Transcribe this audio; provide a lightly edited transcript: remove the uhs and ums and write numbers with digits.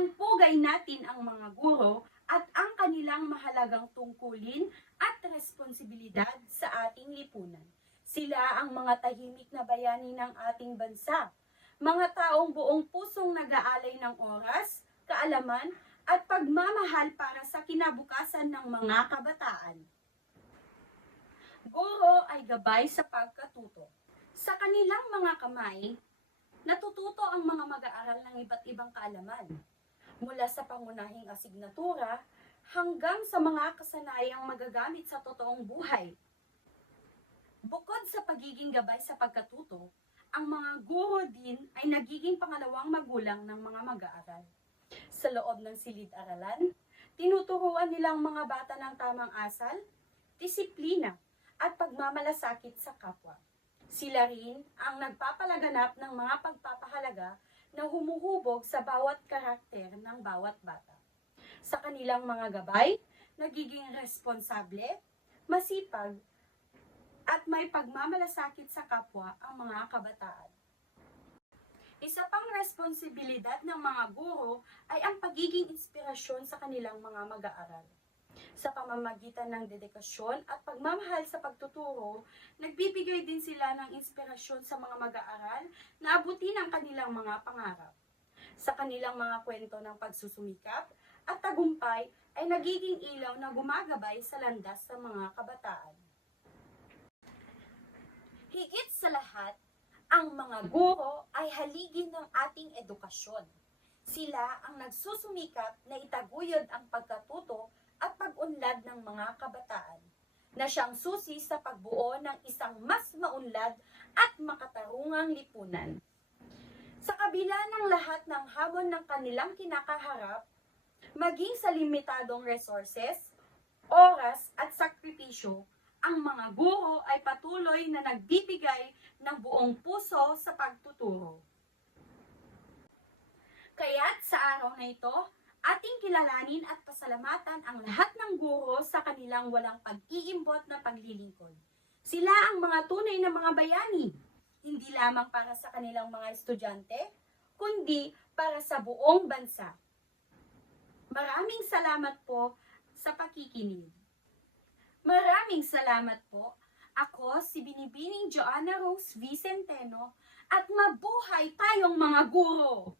Pinampugay natin ang mga guro at ang kanilang mahalagang tungkulin at responsibilidad sa ating lipunan. Sila ang mga tahimik na bayani ng ating bansa, mga taong buong pusong nag-aalay ng oras, kaalaman, at pagmamahal para sa kinabukasan ng mga kabataan. Guro ay gabay sa pagkatuto. Sa kanilang mga kamay, natututo ang mga mag-aaral ng iba't ibang kaalaman, mula sa pangunahing asignatura hanggang sa mga kasanayang magagamit sa totoong buhay. Bukod sa pagiging gabay sa pagkatuto, ang mga guro din ay nagiging pangalawang magulang ng mga mag-aaral. Sa loob ng silid-aralan, tinuturuan nilang mga bata ng tamang asal, disiplina, at pagmamalasakit sa kapwa. Sila rin ang nagpapalaganap ng mga pagpapahalaga na humuhubog sa bawat karakter ng bawat bata. Sa kanilang mga gabay, nagiging responsable, masipag, at may pagmamalasakit sa kapwa ang mga kabataan. Isa pang responsibilidad ng mga guro ay ang pagiging inspirasyon sa kanilang mga mag-aaral. Sa pamamagitan ng dedikasyon at pagmamahal sa pagtuturo, nagbibigay din sila ng inspirasyon sa mga mag-aaral na abutin ang kanilang mga pangarap. Sa kanilang mga kwento ng pagsusumikap at tagumpay ay nagiging ilaw na gumagabay sa landas sa mga kabataan. Higit sa lahat, ang mga guro ay haligi ng ating edukasyon. Sila ang nagsusumikap na itaguyod ang pagkatuto at pag-unlad ng mga kabataan, na siyang susi sa pagbuo ng isang mas maunlad at makatarungang lipunan. Sa kabila ng lahat ng hamon ng kanilang kinakaharap, maging sa limitadong resources, oras at sakripisyo, ang mga guro ay patuloy na nagbibigay ng buong puso sa pagtuturo. Kaya't sa araw na ito, ating kilalanin at pasalamatan ang lahat ng guro sa kanilang walang pag-iimbot na paglilingkod. Sila ang mga tunay na mga bayani, hindi lamang para sa kanilang mga estudyante, kundi para sa buong bansa. Maraming salamat po sa pakikinig. Maraming salamat po. Ako si Binibining Joanna Rose V. Centeno at mabuhay tayong mga guro!